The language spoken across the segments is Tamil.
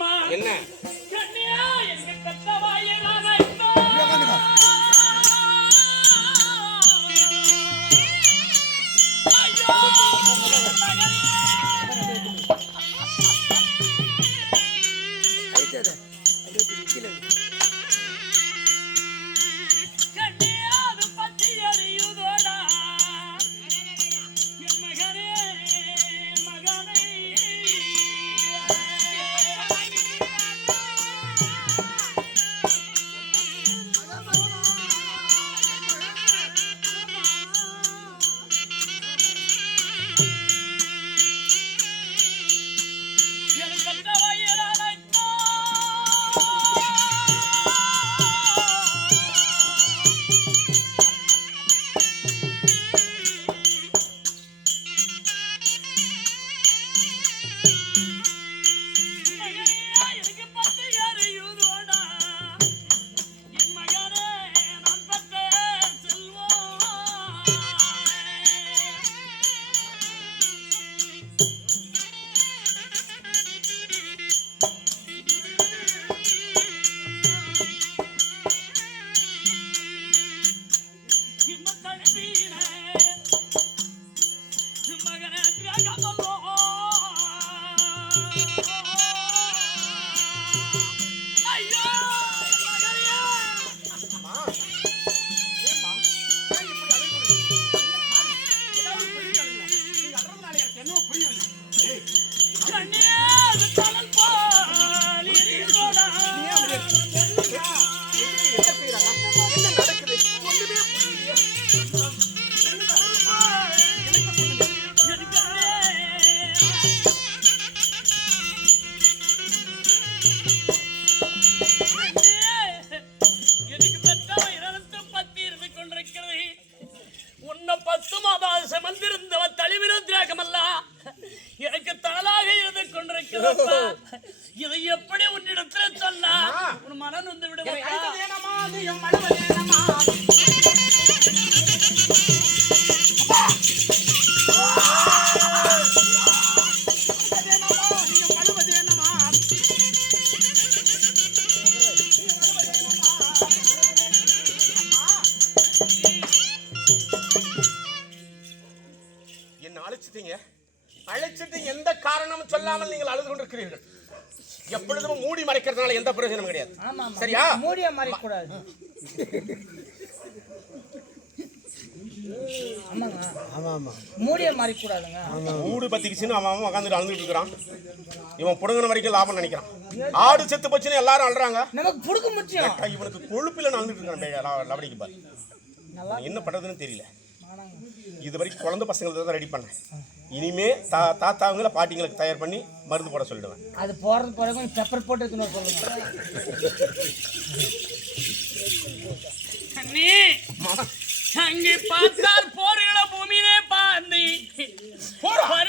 தெரியுமா? என்ன? ஐயோ எந்த பிரயோஜனமும் கிடையாது. சரியா? மூடிய மறைக்க கூடாது ஆமாங்க. ஆமா ஆமா. மூடிய மறைக்க கூடாதுங்க மூடு பத்திக்குச்சுன்னு அவன் அவன் உட்காந்துட்டு அழுதுட்டு இருக்கிறான். இவன் புடுங்கின வரைக்கும் லாபம் நினைக்கிறான். ஆடு செத்து போச்சுன்னு எல்லாரும் அழுறாங்க. நமக்கு புடுக்க இவனுக்கு கொழுப்பில் பே- லவ- லவடிக்கு பாரு. என்ன பண்றதுன்னு தெரியல. இது வரைக்கும் குழந்தை பசங்களுக்கு தான் ரெடி பண்ணேன். இனிமே தா தாத்தாவங்கள பாட்டிங்களுக்கு தயார் பண்ணி மருந்து போட சொல்லிடுவேன். அது போறது பிறகு கொஞ்சம் பெப்பர் போட்டு எடுத்துன்னு சொல்லுங்க. அண்ணே அங்கே பார்த்தால் போர்கள பூமியிலே பாந்தி பனிரெண்டு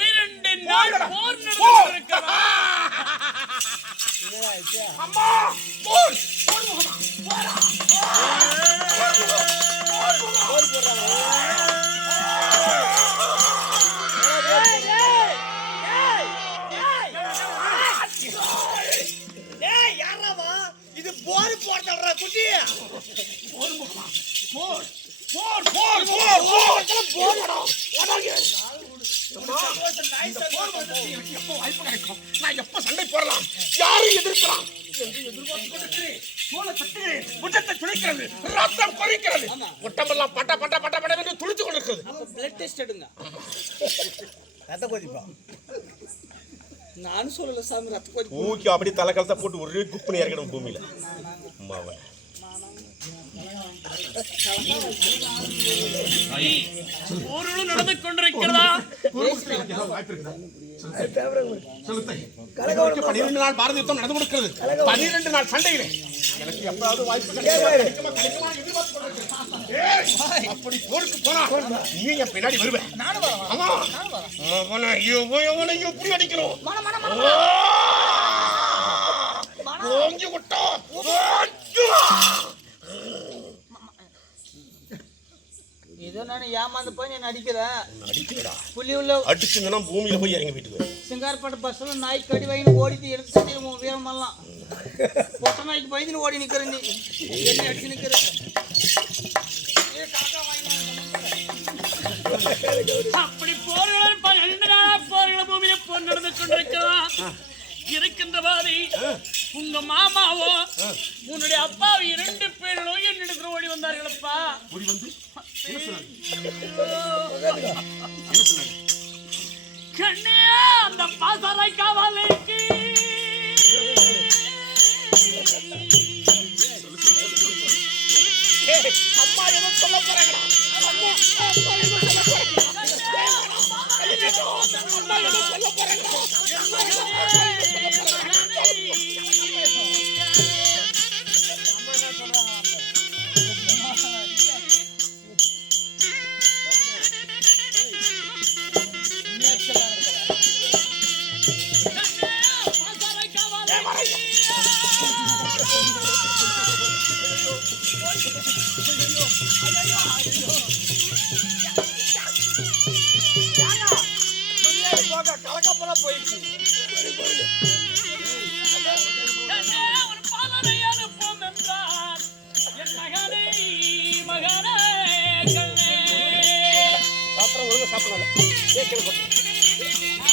எனக்கு எப்போ வாய்ப்பு கிடைக்கும்? நான் எப்போ சண்டை போடலாம்? யாரை எதிர்க்கலாம்? என்று எதிர்பார்த்து கொண்டிருக்கிறேன் சோழ தட்டுகிறேன் உச்சத்தை துளைக்கிறது ரத்தம் கொதிக்கிறது. உட்டமெல்லாம் பட்ட பட்ட பட்ட பட்ட என்று துளித்து கொண்டிருக்கிறது. பிளட் டெஸ்ட் எடுங்க. ரத்த கொதிப்பா? நானும் சொல்லல சாமி ரத்த கொதி ஊக்கி அப்படி தலை கலத்தை போட்டு ஒரே குப்பனி இறக்கணும் பூமியில. அம்மாவை நடந்து கொண்டிருக்கிறதா? பன்னிரெண்டு நாள் பாரத யுத்தம் நடந்து கொடுக்கிறது பன்னிரெண்டு நாள் சண்டையிலே. எனக்கு எப்பயாவது வாய்ப்பு அப்படி போருக்கு போனா பின்னாடி வருவேன். ஆமா. எப்படி அடிக்கிறோம் ஓங்கி விட்டோம் ஏதோ நான் ஏமாந்து போய் நீ நடிக்கிறேன் அடிக்கலடா புலி உள்ள அடிச்சுங்கன்னா பூமியில போய் இறங்கி போயிட்டு சிங்காரப்பட்ட பஸ்ல நாய் கடி வாங்கி ஓடிட்டு எடுத்து சட்டையை உன் வீரமெல்லாம். பொட்ட நாய்க்கு பயந்து ஓடி நிக்கிற நீ. என்ன அடிச்சு நிக்கிற? அப்படி போர்கள் பன்னெண்டு நாளா போர்கள் பூமியில போர் நடந்து கொண்டிருக்கிறான் இருக்கின்ற பாதி உங்க மாமாவோ? உன்னுடைய அப்பாவும் இரண்டு பேர்களும் என்னிடத்துல ஓடி வந்தார்களப்பா. ஓடி வந்து? கண்ணே அந்த பாசறை காவலுக்கு அம்மா ஏதோ சொல்ல போறாங்கடா. அம்மா அம்மா ஏதோ சொல்ல போறாங்கடா. சாப்பிடலாம் ஏ கேளு பாத்து.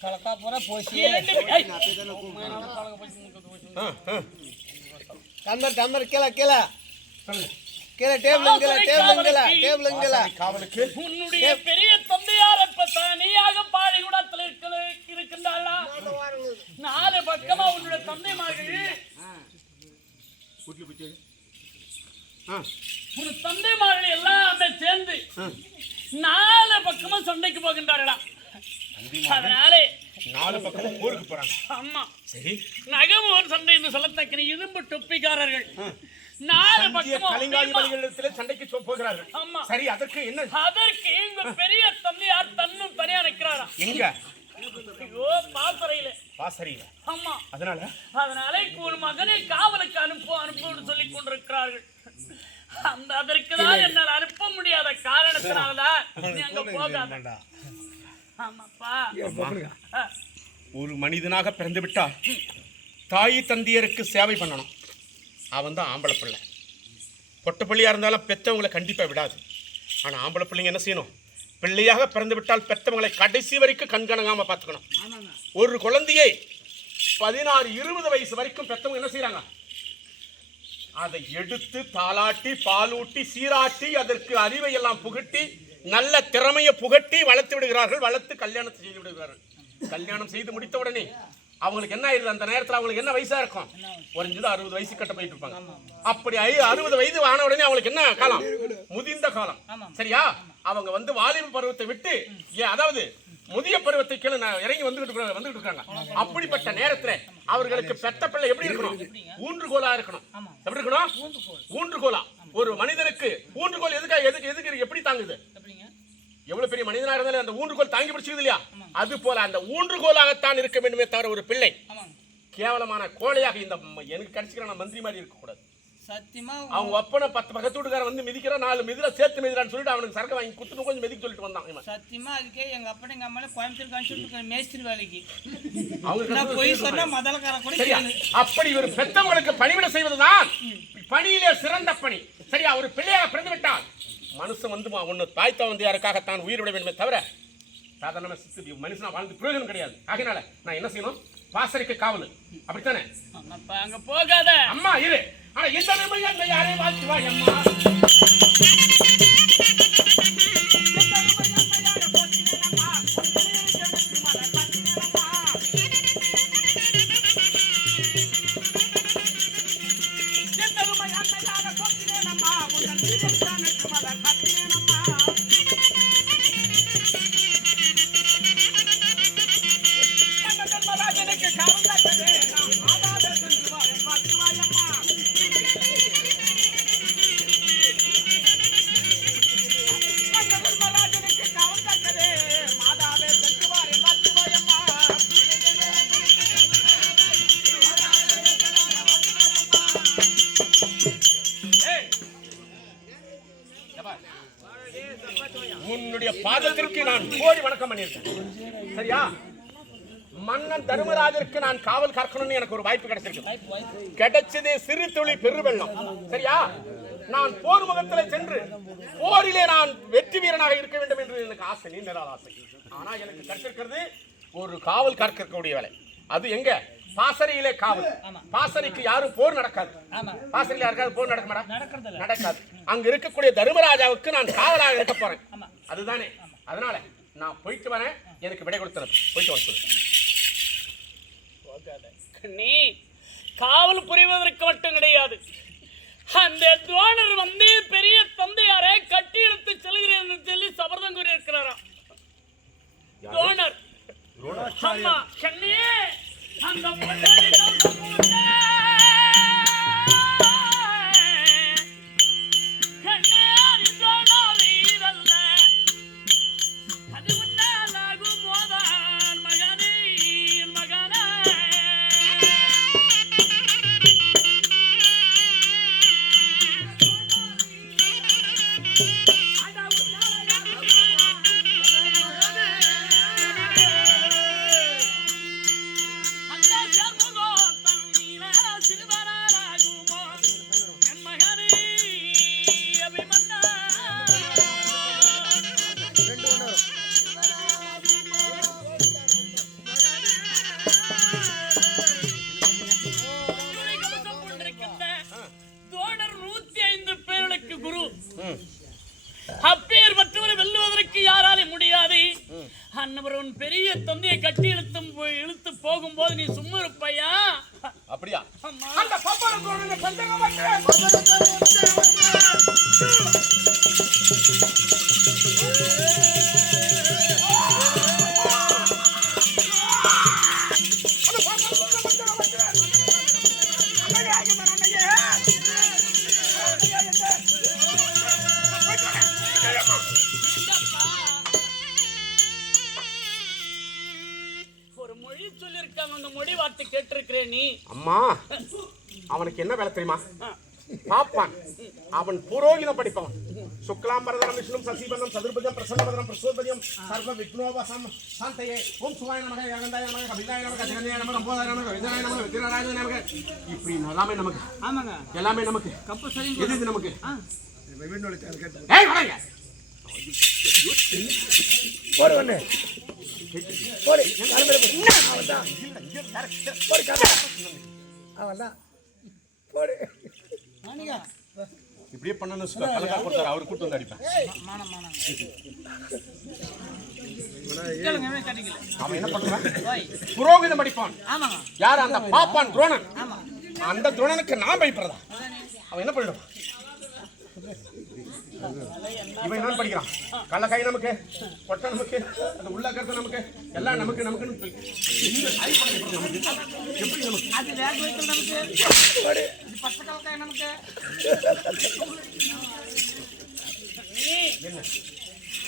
கலக்கா போற போச்சு இரண்டு ஐ, ஆ, ஆ. டம்ளர் டம்ளர் கீழே கீழே கீழே டேபிள் கீழே டேபிள் கீழே டேபிள் கீழே. காவலுக்கு. உன்னுடைய பெரிய தந்தையார் இப்ப நீயாக பாடிகுடத்தில் இருக்க- இருக்கின்றாளா? நாலு பக்கமா உன்னுடைய தந்தைமார்கள். வீட்டுல போய் கேளு. ஆ. உன் தந்தைமார்கள் எல்லாமே சேர்ந்து நாலு பக்கமா சண்டைக்கு போகின்றார்களா? அதனாலே நாலு பக்கமும் ஊருக்கு போறாங்க. அம்மா சரி. நகமோர் சண்டை என்று சொல்லத்தக்க இரும்பு தொப்பிக்காரர்கள். நாலு பக்கமும் கலிங்காதி. பலிகளிடத்தில் சண்டைக்கு போகிறார்கள். ஆமா. சரி அதற்கு என்ன? அதற்கு இங்க பெரிய தந்தையார் தன்னும் தனியா நிற்கிறாரா? எங்க? ஐயோ பாசறையில. வாசரியில ஆமா. அதனால? அதனால ஒரு மகனை காவலுக்கு அனுப்பு அனுப்புன்னு சொல்லிக் கொண்டிருக்கிறார்கள். அந்த அதற்கு தான் என்னால் அனுப்ப முடியாத காரணத்தினாலதான் நீ அங்க போகாத. ஆமாப்பா. ஆ, ஒரு மனிதனாக பிறந்து விட்டால் தாய் தந்தையருக்கு சேவை பண்ணணும். அவன் தான் ஆம்பளை பிள்ளை. பொட்ட பிள்ளையா இருந்தாலும் பெத்தவங்களை கண்டிப்பா விடாது. ஆனா ஆம்பளை பிள்ளைங்க என்ன செய்யணும்? பிள்ளையாக பிறந்து விட்டால் பெத்தவங்களை கடைசி வரைக்கும் கண்கணங்காம பார்த்துக்கணும். ஒரு குழந்தையை பதினாறு இருபது வயசு வரைக்கும் பெத்தவங்க என்ன செய்றாங்க? அதை எடுத்து தாளாட்டி பாலூட்டி சீராட்டி அதற்கு அறிவை எல்லாம் புகட்டி நல்ல திறமையை புகட்டி வளர்த்து விடுகிறார்கள். வளர்த்து கல்யாணத்தை செய்து விடுகிறார்கள். கல்யாணம் செய்து முடித்த உடனே அவங்களுக்கு என்ன ஆயிருது அந்த நேரத்தில் அவங்களுக்கு என்ன வயசா இருக்கும்? குறைஞ்சது அறுபது வயசு கட்ட போயிட்டு இருப்பாங்க. அப்படி ஐ- அறுபது வயது ஆன உடனே அவங்களுக்கு என்ன காலம்? முதிர்ந்த காலம். சரியா? அவங்க வந்து வாலிப பருவத்தை விட்டு ஏன் அதாவது முதிய பருவத்தை கீழே நான் இறங்கி வந்துகிட்டு வந்துகிட்டு இருக்காங்க. அப்படிப்பட்ட நேரத்துல அவர்களுக்கு பெத்த பிள்ளை எப்படி இருக்கணும்? ஊன்றுகோலா இருக்கணும். எப்படி இருக்கணும்? ஊன்றுகோலா. ஒரு மனிதனுக்கு ஊன்றுகோல் எதுக்காக எதுக்கு எதுக்கு எப்படி தாங்குது? எவ்வளவு பெரிய மனிதனா இருந்தாலும் அந்த ஊன்றுகோல் தாங்கி பிடிச்சிருது இல்லையா? அது போல அந்த ஊன்றுகோலாகத்தான் இருக்க வேண்டுமே தவிர ஒரு பிள்ளை. கேவலமான கோழையாக இந்த எனக்கு கிடைச்சிக்கிற மந்திரி மாதிரி இருக்கக்கூடாது. சத்தியமா? அவங்க ஒப்பனை பத்து பக்கத்து வீட்டுக்காரன் வந்து மிதிக்கிறான் நாலு மிதில சேர்த்து மிதிக்கிறான்னு சொல்லிட்டு அவனுக்கு சரக்கு வாங்கி குத்துட்டு கொஞ்சம் மிதிக்க சொல்லிட்டு வந்தான். சத்தியமா அதுக்கே எங்க அப்பா எங்க அம்மால கோயம்புத்தூர் காமிச்சு மேஸ்திரி வேலைக்கு. அவங்க போய் சொன்னா முதலக்கார கூட. அப்படி ஒரு பெத்தவங்களுக்கு பணிவிட செய்வதுதான் பணியிலே சிறந்த பணி. சரியா? ஒரு பிள்ளையாக பிறந்து விட்டால் மனுஷன் வந்து ஒன்னு தாய் தந்தையாருக்காக தான் உயிர் விட வேண்டுமே தவிர சாதாரண சித்து மனுஷனா வாழ்ந்து பிரயோஜனம் கிடையாது. ஆகையினால நான் என்ன செய்யணும்? வாசலுக்கு காவல். அப்படித்தானே? அங்க போகாத. அம்மா இரு. ஆனா எந்த நிலைமையும் யாரையும் வாழ்த்துவாய் அம்மா? கோடி வணக்கம் பண்ணியிருக்கேன். சரியா? மன்னன் தர்மராஜருக்கு நான் காவல் காக்கணும்னு எனக்கு ஒரு வாய்ப்பு கிடைச்சிருக்கு. கிடைச்சது சிறு துளி பெருவெள்ளம். சரியா? நான் போர் முகத்துல சென்று போரிலே நான் வெற்றி வீரனாக இருக்க வேண்டும் என்று எனக்கு ஆசை நீண்ட ஆசை. ஆனா எனக்கு கிடைச்சிருக்கிறது ஒரு காவல் காக்கக்கூடிய வேலை. அது எங்க? பாசறையிலே காவல். பாசறைக்கு யாரும் போர் நடக்காது. பாசறையில யாருக்காவது போர் நடக்க மாட்டா? நடக்காது. அங்க இருக்கக்கூடிய தர்மராஜாவுக்கு நான் காவலாக இருக்க போறேன். அதுதானே. அதனால நான் போயிட்டு வரேன். எனக்கு விடை கொடுத்தது போயிட்டு வர சொல்லு. நீ காவல் புரிவதற்கு மட்டும் கிடையாது. அந்த துரோணர் அப்பேர் மற்றவரை வெல்லுவதற்கு யாராலே முடியாது. அன்னவர் உன் பெரிய தந்தையை கட்டி இழுத்தும் போய் இழுத்து போகும்போது நீ சும்மா இருப்பையா? அப்படியா? அந்த பப்பர நீ. அம்மா அவனுக்கு என்ன வேலை தெரியுமா? பாப்பான். அவன் புரோகிதம் படிப்பவன். சுக்லாம்பரதனம் விஷ்ணு சசிபந்தம் சதுர்புஜம் பிரசன்னபதனம் பிரசோதயம் சர்வ விக்னோபசம் சாந்தையே. ஓம் சுவாய நமக யகந்தாய நமக கபிதாய நமக ஜெகந்தாய நமக நம்போதாய நமக விஜயாய நமக விஜயநாராயண நமக. இப்படி எல்லாமே நமக்கு. ஆமாங்க. எல்லாமே நமக்கு. கப்பு சரி எது இது நமக்கு. ஏய் போடு ஒண்ணு போடு கிளம்புற போடு. அவன்தான். போடு இப்படியே பண்ணணும் வச்சுக்கோ. கலக்கா கொடுத்தாரு. அவர் கூட்டு வந்து அடிப்பேன். அவன் என்ன பண்றான் புரோகிதம் படிப்பான் ஆமாங்க. யார் அந்த பாப்பான் துரோணன்? ஆமா. அந்த துரோணனுக்கு நான் பயப்படுறதா? அவன் என்ன பண்ணிடுவான்? இவன் என்ன படிக்கிறான். கள்ளக்காய் நமக்கு கொட்டை நமக்கு அந்த உள்ள கருத்து நமக்கு எல்லாம் நமக்கு நமக்குன்னு நமக்கு? எப்படி நமக்கு? அது வேக வைக்கல நமக்கு. பச்சை கலக்காய் நமக்கு.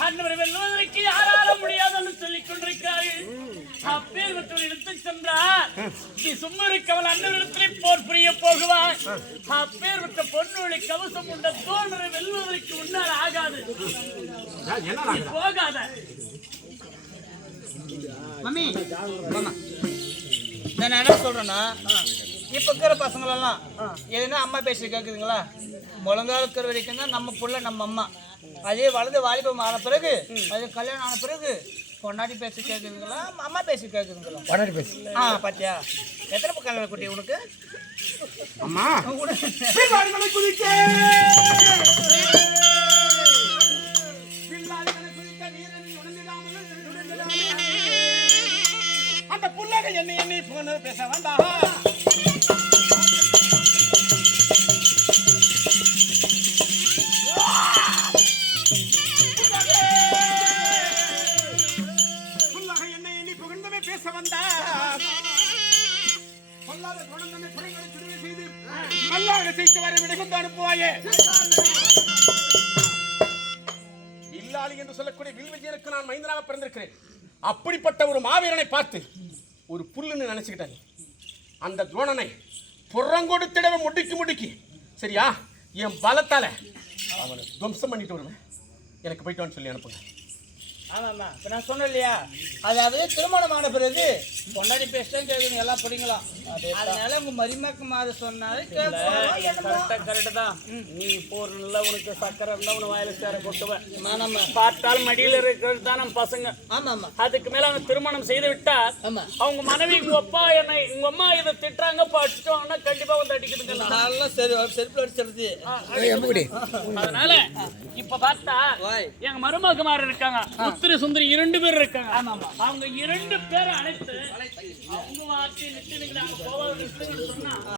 அன்னவரை வெல்லுவதற்கு யாரால முடியாதுன்னு சொல்லிக் கொண்டிருக்கிறார்கள். அப்பேர் மற்றவர் எடுத்து சென்றார். நீ சும்மா இருக்கவள் அண்ணனிடத்தில் போர் புரிய போகுவாய் அப்பேர் மற்ற பொன்னொழி கவசம் உண்ட தோழரை வெல்லுவதற்கு உன்னால் ஆகாது. நீ போகாத. மம்மி நான் என்ன சொல்றேன்னா இப்ப இருக்கிற பசங்களெல்லாம் எதுனா அம்மா பேசி கேக்குதுங்களா? முழங்கால் இருக்கிற வரைக்கும் தான் நம்ம புள்ள நம்ம அம்மா. அதே வலது வாலிபம் ஆன பிறகு அது கல்யாணம் ஆன பிறகு பொண்டாட்டி பேசி கேக்குதுங்களா? அம்மா பேசி கேக்குதுங்களா? பணம் பேசு ஆ பாத்தியா? எத்தனை பக்கம் கல்யாணம் குட்டி உனக்கு? அம்மா. அந்த புள்ளகை என்னை என்னை போன பேச வேண்டாம் நல்லாக செய்து வர விடைகொண்டு அனுப்புவாயே. வில்லாளி என்று சொல்லக்கூடிய வில்விஜயனுக்கு நான் மைந்தனாக பிறந்திருக்கிறேன். அப்படிப்பட்ட ஒரு மாவீரனை பார்த்து ஒரு புல்லுன்னு நினைச்சுக்கிட்டேன் அந்த துரோணனை புறங்கொடுத்திடவே முடுக்கி முடுக்கி சரியா? என் பலத்தால அவனை துவம்சம் பண்ணிட்டு வருவேன். எனக்கு போயிட்டு சொல்லி அனுப்புங்க. ஆமாம்மா. இப்போ நான் சொன்னேன் இல்லையா அதாவது திருமணம் ஆன பிறகு பொண்டாடி பேசிதான் கேட்கணும் எல்லாம் படிக்கலாம் அதனால உங்க மருமக்கு மாத என்னமோ? கரெக்டா தான் நீ போர் நல்லா உனக்கு சக்கரை இருந்தா உன வாயில சேர கொட்டுவேன். ஆமாம்மா. பார்த்தால் மடியில இருக்கிறது தான் நம்ம பசங்க. ஆமாம்மா. அதுக்கு மேல அவங்க திருமணம் செய்து விட்டா அவங்க மனைவி உங்க அப்பா என்ன உங்க அம்மா இதை திட்டுறாங்க படிச்சுட்டாங்கன்னா கண்டிப்பா வந்து அடிக்குதுங்க. நல்லா சரி செருப்பு அடிச்சிருது அதனால இப்ப பார்த்தா. எங்க மருமகுமார் இருக்காங்க. புத்திரி சுந்தரி இரண்டு பேர் இருக்காங்க. அவங்க இரண்டு பேரை அழைத்து அவங்க வார்த்தை நிட்டு போவாங்க சொன்னா